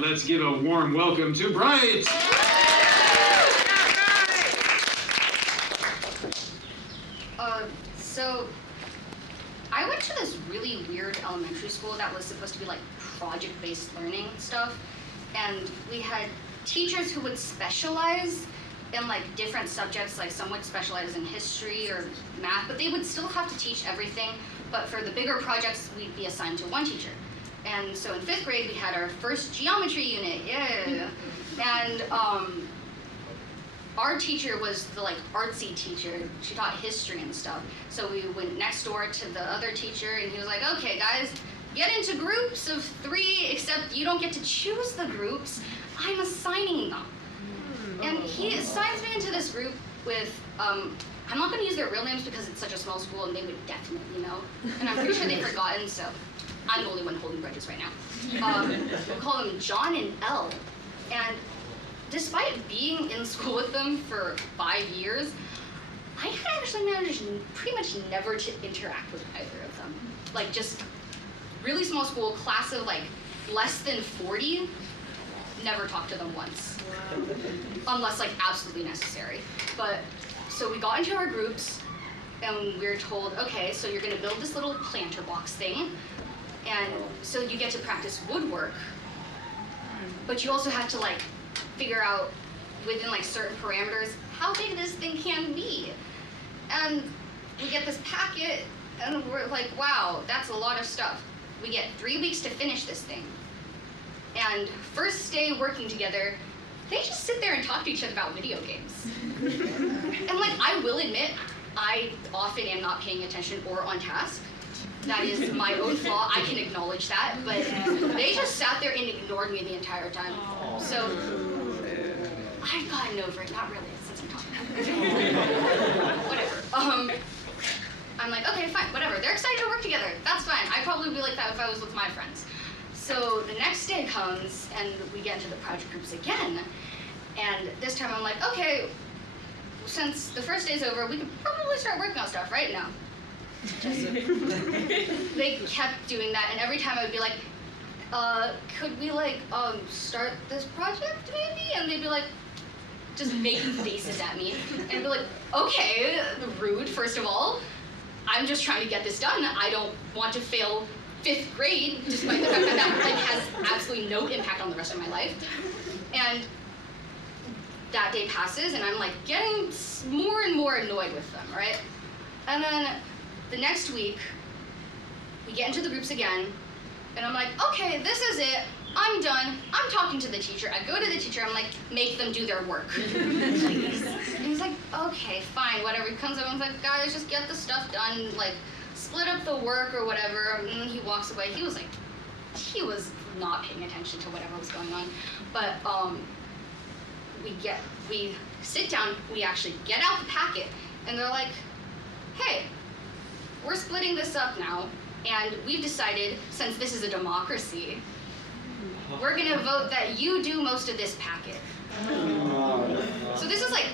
let's give a warm welcome to Bright. So I went to this really weird elementary school that was supposed to be like project-based learning stuff, and we had teachers who would specialize in like different subjects, like some would specialize in history or math, but they would still have to teach everything, but for the bigger projects, we'd be assigned to one teacher. And so in 5th grade, we had our first geometry unit, yeah. And our teacher was the like artsy teacher. She taught history and stuff. So we went next door to the other teacher, and he was like, okay guys, get into groups of 3, except you don't get to choose the groups. I'm assigning them. And he assigns me into this group with, I'm not gonna use their real names because it's such a small school and they would definitely know. And I'm pretty sure they've forgotten, so I'm the only one holding grudges right now. We'll call them John and Elle. And despite being in school with them for 5 years, I had actually managed pretty much never to interact with either of them. Like just really small school, class of like less than 40, never talked to them once. Wow. Unless like absolutely necessary. But so we got into our groups and we were told, okay, so you're gonna build this little planter box thing, and so you get to practice woodwork, but you also have to like figure out within like certain parameters how big this thing can be. And we get this packet and we're like, wow, that's a lot of stuff. We get 3 weeks to finish this thing. And first day working together, they just sit there and talk to each other about video games. And like, I will admit, I often am not paying attention or on task. That is my own flaw, I can acknowledge that, but they just sat there and ignored me the entire time. So, I've gotten over it, not really, since I'm talking about it. Whatever. I'm like, okay, fine, whatever. They're excited to work together, that's fine. I'd probably be like that if I was with my friends. So the next day comes, and we get into the project groups again, and this time I'm like, okay, since the first day's over, we could probably start working on stuff, right? No. They kept doing that, and every time I would be like, could we like start this project maybe? And they'd be like, just making faces at me, and I'd be like, okay, rude, first of all. I'm just trying to get this done. I don't want to fail 5th grade, despite the fact that that like has absolutely no impact on the rest of my life. And that day passes, and I'm like getting more and more annoyed with them, right? And then the next week, we get into the groups again, and I'm like, okay, this is it. I'm done. I'm talking to the teacher. I go to the teacher. I'm like, make them do their work. Please. And he's like, okay, fine, whatever. He comes up and he's like, guys, just get the stuff done. Like, split up the work or whatever. And then he walks away. He was not paying attention to whatever was going on. But we sit down. We actually get out the packet, and they're like, hey, we're splitting this up now, and we've decided, since this is a democracy, we're gonna vote that you do most of this packet. So this is like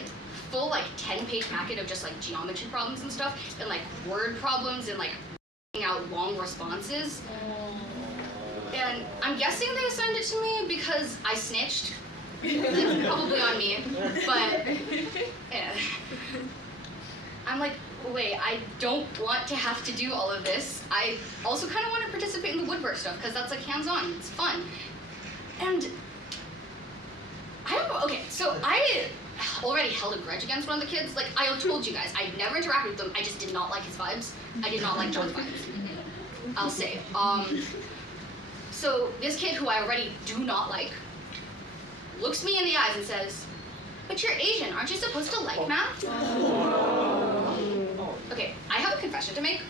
full like 10-page packet of just like geometry problems and stuff, and like word problems and like out long responses. And I'm guessing they assigned it to me because I snitched. It's probably on me, but yeah. I'm like, wait, I don't want to have to do all of this. I also kind of want to participate in the woodwork stuff because that's like hands-on, it's fun. And I don't know, okay, so I already held a grudge against one of the kids. Like I told you guys, I never interacted with them. I just did not like his vibes. I did not like John's vibes, I'll say. So this kid who I already do not like looks me in the eyes and says, but you're Asian, aren't you supposed to like math? Okay, I have a confession to make.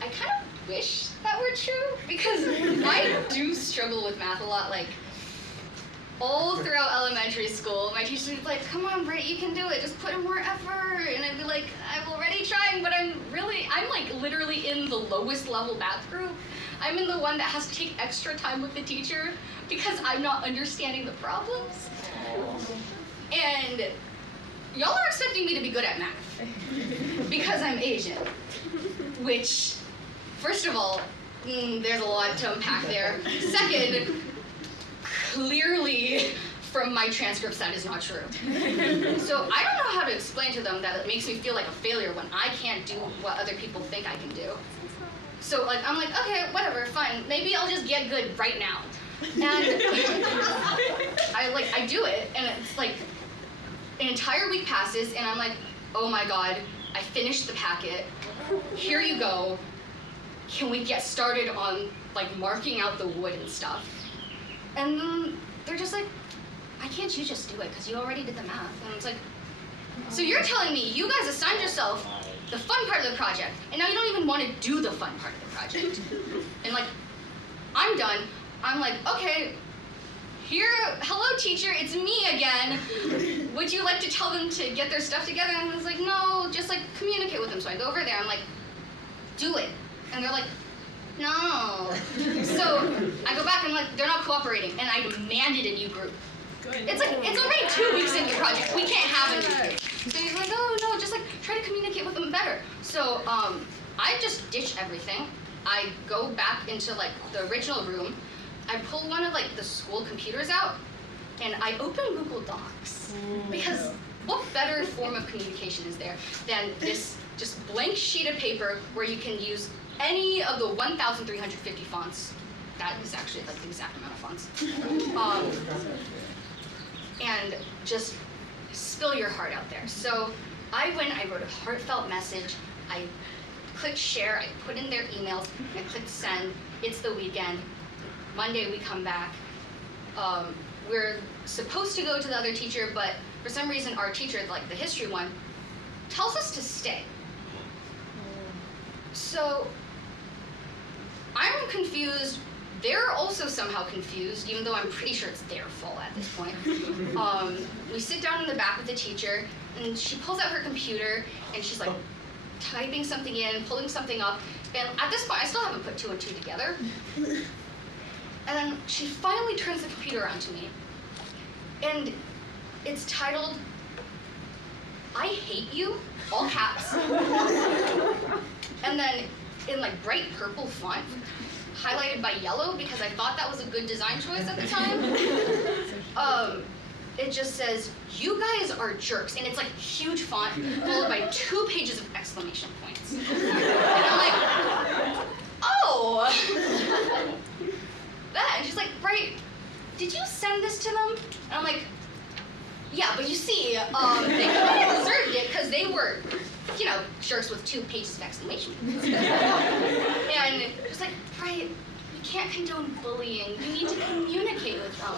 I kind of wish that were true, because I do struggle with math a lot. Like, all throughout elementary school, my teacher would be like, come on, Britt, you can do it, just put in more effort. And I'd be like, I'm already trying, but I'm like literally in the lowest level math group. I'm in the one that has to take extra time with the teacher because I'm not understanding the problems. And y'all are expecting me to be good at math because I'm Asian, which, first of all, there's a lot to unpack there. Second, clearly from my transcripts that is not true. So I don't know how to explain to them that it makes me feel like a failure when I can't do what other people think I can do. So like I'm like, okay, whatever, fine. Maybe I'll just get good right now. And I do it, and it's like an entire week passes, and I'm like, oh my god, I finished the packet. Here you go. Can we get started on like marking out the wood and stuff? And then they're just like, why can't you just do it? Because you already did the math. And it's like, so you're telling me you guys assigned yourself the fun part of the project, and now you don't even want to do the fun part of the project. And like, I'm done. I'm like, okay, here, hello teacher, it's me again. Would you like to tell them to get their stuff together? And I was like, no, just like communicate with them. So I go over there, I'm like, do it. And they're like, no. So I go back and I'm like, they're not cooperating, and I demanded a new group. Good. It's like, it's already 2 weeks into the project. We can't have a new group. So he's like, oh no, just like try to communicate with them better. So I just ditch everything. I go back into like the original room. I pull one of like the school computers out, and I open Google Docs. Because what better form of communication is there than this just blank sheet of paper where you can use any of the 1,350 fonts. That is actually like the exact amount of fonts. And just spill your heart out there. So I went, I wrote a heartfelt message, I clicked share, I put in their emails, I clicked send. It's the weekend. Monday we come back. We're supposed to go to the other teacher, but for some reason our teacher, like the history one, tells us to stay. So I'm confused. They're also somehow confused, even though I'm pretty sure it's their fault at this point. We sit down in the back with the teacher, and she pulls out her computer, and she's like typing something in, pulling something up, and at this point I still haven't put 2 and 2 together. And then she finally turns the computer around to me, and it's titled, "I hate you," all caps. And then in like bright purple font, highlighted by yellow because I thought that was a good design choice at the time. It just says, "You guys are jerks," and it's like huge font followed by 2 pages of exclamation points. And I'm like, oh. That, and she's like, "Bright, did you send this to them?" And I'm like, yeah, but you see, they kind of deserved it because they were, you know, jerks with 2 pages of exclamation points. And she's like, "Bright, you can't condone bullying. You need to communicate with them."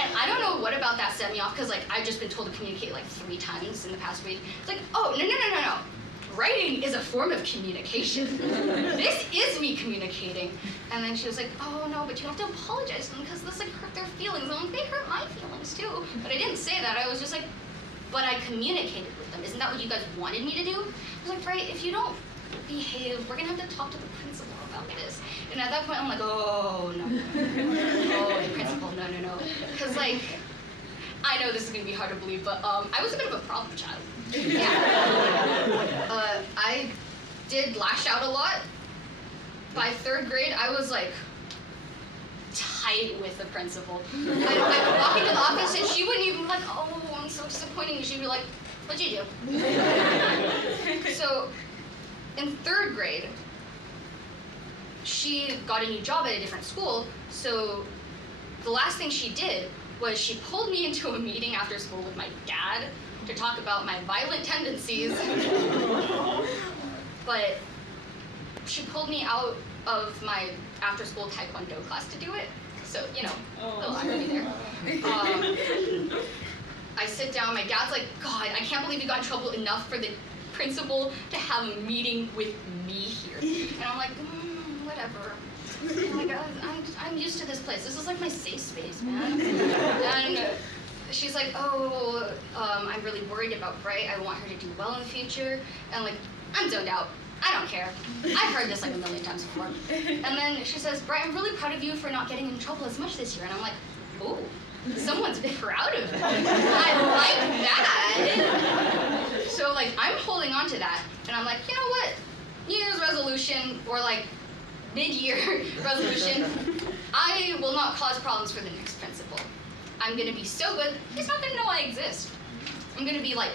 And I don't know what about that set me off, because like I've just been told to communicate like 3 times in the past week. It's like, oh, no. Writing is a form of communication. This is me communicating. And then she was like, oh no, but you have to apologize to them because this like hurt their feelings. And I'm like, they hurt my feelings too. But I didn't say that. I was just like, but I communicated with them. Isn't that what you guys wanted me to do? I was like, Bright, if you don't behave, we're gonna have to talk to the principal about this. And at that point, I'm like, oh no. Oh, the principal, no. Because like, I know this is gonna be hard to believe, but I was a bit of a problem child. Yeah. I did lash out a lot. By 3rd grade, I was like tight with the principal. I would walk into the office and she wouldn't even be like, oh, I'm so disappointing. She'd be like, what'd you do? So in 3rd grade, she got a new job at a different school. So the last thing she did was she pulled me into a meeting after school with my dad to talk about my violent tendencies. But she pulled me out of my after-school taekwondo class to do it. So, you know, a little irony there. I sit down, my dad's like, God, I can't believe you got in trouble enough for the principal to have a meeting with me here. And I'm like, whatever. Oh my God, I'm used to this place. This is like my safe space, man. And she's like, oh, I'm really worried about Bright. I want her to do well in the future. And like, I'm zoned out. I don't care. I've heard this like a million times before. And then she says, Bright, I'm really proud of you for not getting in trouble as much this year. And I'm like, oh, someone's been proud of me. I like that. So like, I'm holding on to that. And I'm like, you know what? New Year's resolution, or like mid-year resolution, I will not cause problems for the next principal. I'm gonna be so good, he's not gonna know I exist. I'm gonna be like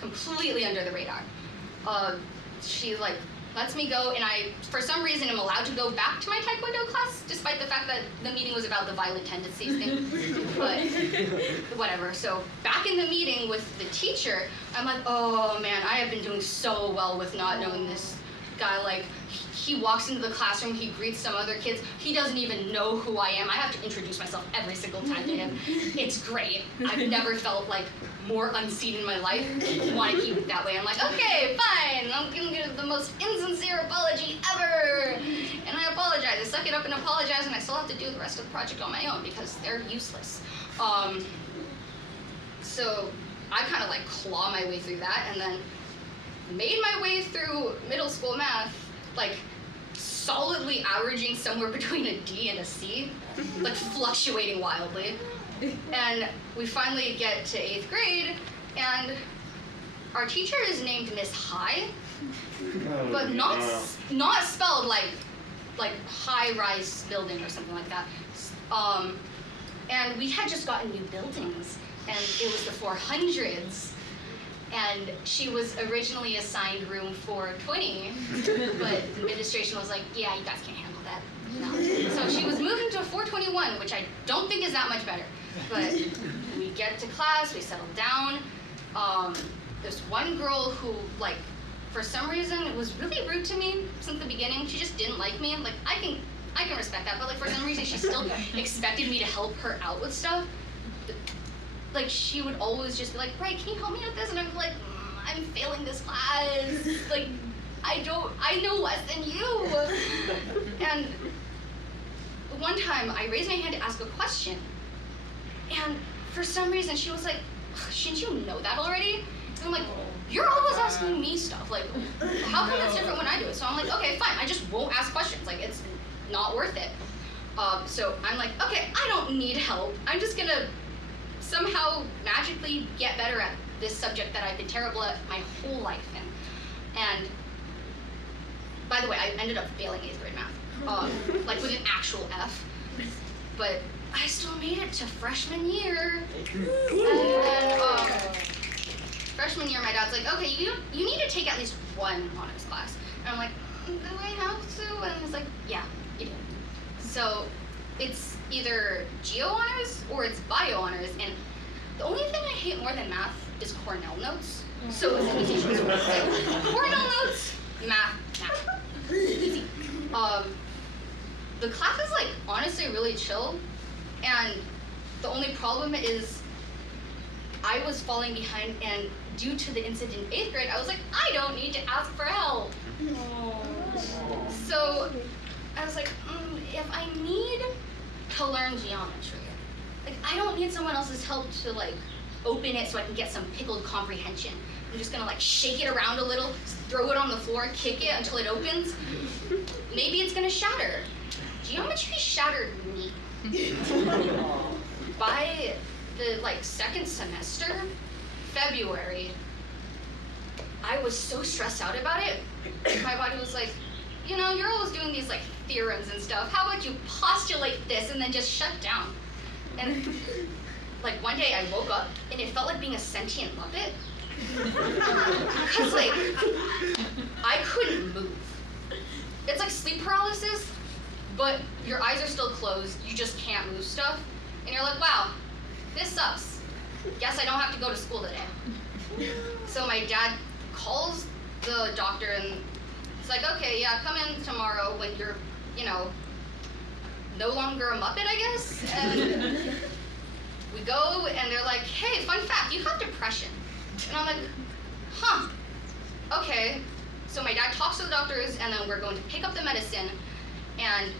completely under the radar. She like lets me go, and I, for some reason, am allowed to go back to my Taekwondo class, despite the fact that the meeting was about the violent tendencies thing. But whatever. So back in the meeting with the teacher, I'm like, oh man, I have been doing so well with not knowing this guy. Like, he walks into the classroom, he greets some other kids, he doesn't even know who I am. I have to introduce myself every single time to him. It's great. I've never felt like more unseen in my life. I want to keep it that way. I'm like, okay, fine, I'm gonna give the most insincere apology ever. And I apologize. I suck it up and apologize, and I still have to do the rest of the project on my own because they're useless. So I kind of like claw my way through that, and then made my way through middle school math, like solidly averaging somewhere between a D and a C, like fluctuating wildly. And we finally get to 8th grade, and our teacher is named Miss High, but not spelled like high-rise building or something like that. And we had just gotten new buildings, and it was the 400s. And she was originally assigned room 420, but the administration was like, yeah, you guys can't handle that. No. So she was moving to 421, which I don't think is that much better. But we get to class, we settle down. There's one girl who, like, for some reason, was really rude to me since the beginning. She just didn't like me. Like, I can respect that, but like for some reason, she still expected me to help her out with stuff. Like, she would always just be like, Bright, can you help me with this? And I'm like, I'm failing this class. Like, I know less than you. And one time, I raised my hand to ask a question. And for some reason, she was like, shouldn't you know that already? And I'm like, you're always asking me stuff. Like, how come it's different when I do it? So I'm like, okay, fine. I just won't ask questions. Like, it's not worth it. So I'm like, okay, I don't need help. I'm just going to somehow magically get better at this subject that I've been terrible at my whole life in. And by the way, I ended up failing 8th grade math, like with an actual F. But I still made it to freshman year. And then freshman year, my dad's like, okay, you need to take at least one honors class. And I'm like, do I have to? And he's like, yeah, you do. So it's either geo honors or it's bio honors, and the only thing I hate more than math is Cornell notes. So it's an easy choice. Like, Cornell notes, math. Easy. The class is like honestly really chill, and the only problem is I was falling behind, and due to the incident in 8th grade, I was like, I don't need to ask for help. So I was like, if I need to learn geometry, like I don't need someone else's help to like open it so I can get some pickled comprehension. I'm just gonna like shake it around a little, throw it on the floor, kick it until it opens. Maybe it's gonna shatter. Geometry shattered me. By the like second semester, February, I was so stressed out about it. My body was like, you know, you're always doing these like theorems and stuff. How about you postulate this and then just shut down? And like one day I woke up and it felt like being a sentient Muppet. Cause like, I couldn't move. It's like sleep paralysis, but your eyes are still closed, you just can't move stuff. And you're like, wow, this sucks. Guess I don't have to go to school today. So my dad calls the doctor and it's like, okay, yeah, come in tomorrow when you're, you know, no longer a Muppet, I guess. And we go and they're like, hey, fun fact, you have depression. And I'm like, huh, okay. So my dad talks to the doctors and then we're going to pick up the medicine. And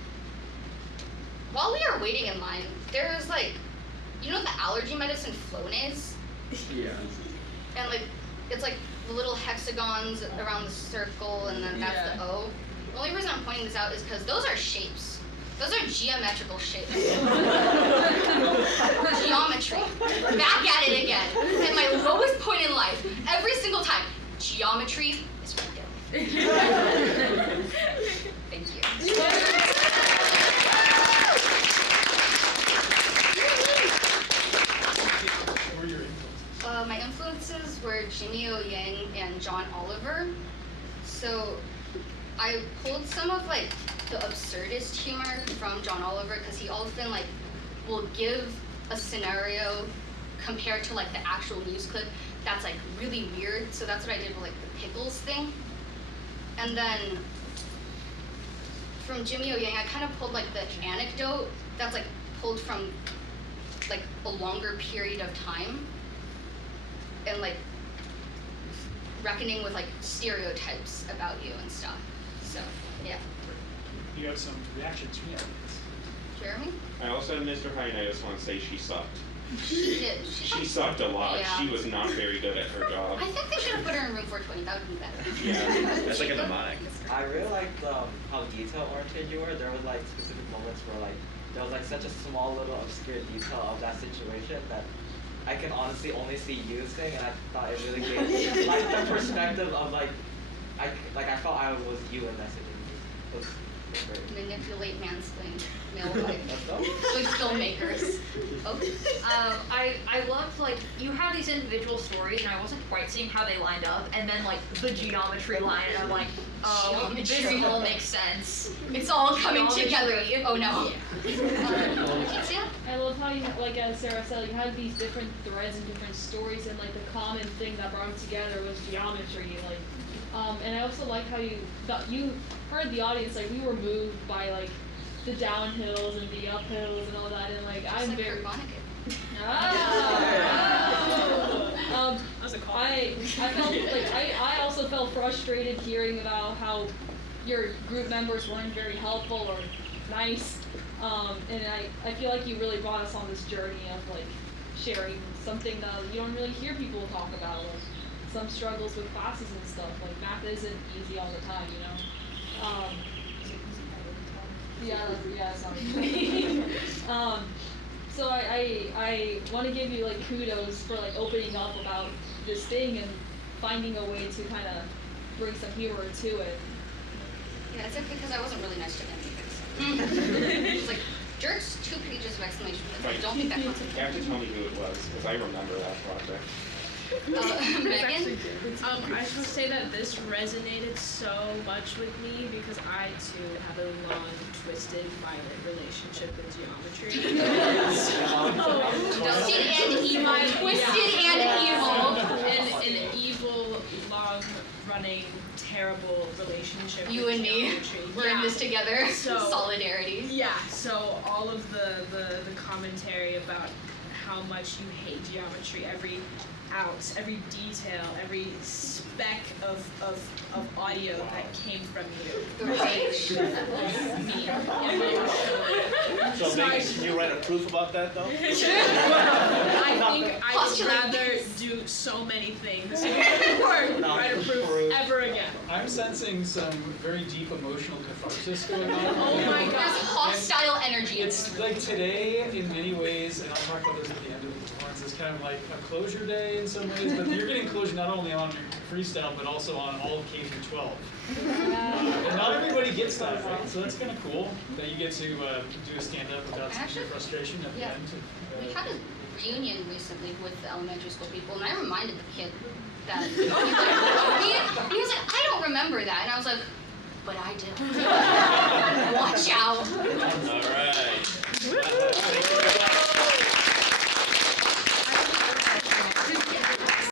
while we are waiting in line, there's like, you know the allergy medicine Flonase? Yeah. And like, it's like the little hexagons around the circle and then that's the O. The only reason I'm pointing this out is because those are shapes. Those are geometrical shapes. Geometry. Back at it again. At my lowest point in life, every single time, geometry is right there. Thank you. Jimmy O Yang and John Oliver. So I pulled some of like the absurdist humor from John Oliver because he often like will give a scenario compared to like the actual news clip that's like really weird. So that's what I did with like the pickles thing. And then from Jimmy O Yang, I kind of pulled like the anecdote that's like pulled from like a longer period of time and like reckoning with like stereotypes about you and stuff. So yeah. You have some reactions from the audience. Jeremy? I also have Mr. Hyde, and I just want to say she sucked. She did. She sucked a lot. Yeah. She was not very good at her job. I think they should have put her in room 420. That would be better. Yeah. That's like a mnemonic. I really liked how detail-oriented you were. There was like specific moments where like there was like such a small little obscure detail of that situation that I can honestly only see you using, and I thought it really gave like the perspective of like I felt I was you in that situation. It was great. Manipulate, mansplain, male life. Let's go. With filmmakers. Okay. I loved, like, you have these individual stories, and I wasn't quite seeing how they lined up, and then, like, the geometry line, and I'm like, oh, this Geometry. all makes sense. It's all coming Geometry. together. Oh no. Letizia? I love how you, like as Sarah said, you had these different threads and different stories, and like the common thing that brought them together was geometry. Like, and I also like how you heard the audience, like we were moved by like the downhills and the uphills and all that, and like Just I'm like very. Kurt Vonnegut. I felt like I also felt frustrated hearing about how your group members weren't very helpful or nice, and I feel like you really brought us on this journey of like sharing something that you don't really hear people talk about, like some struggles with classes and stuff. Like math isn't easy all the time, you know. Yeah, sorry. So I want to give you like kudos for like opening up about this thing and finding a way to kind of bring some humor to it. Yeah, it's okay because I wasn't really nice to them either. It's like jerks, 2 pages of exclamation points. Right. Don't make that You concept. have to tell me who it was, because I remember that project. Megan? I just want to say that this resonated so much with me because I too have a long, twisted, violent relationship with geometry. Twisted and evil. Twisted and evil. And an evil, long-running, terrible relationship You with and me. geometry. We're in this together. So- Solidarity. Yeah, so all of the commentary about how much you hate geometry, every ounce, every detail, every speck of audio that came from you. The rage. Me. So Megan, can you write a proof about that though? I think I would Postulate rather this. do so many things before write a proof ever again. I'm sensing some very deep emotional catharsis going on. Oh my There's god. hostile energy. It's like today, in many ways, and I'll talk about this at the end of the performance, is kind of like a closure day in some ways, but you're getting closure not only on your freestyle, but also on all of K through 12. And not everybody gets that, right? So that's kind of cool that you get to do a stand-up without some Actually, frustration at the yeah. end. We had a reunion recently with the elementary school people, and I reminded the kid that he was like, I don't remember that, and I was like, but I do. Watch out. All right.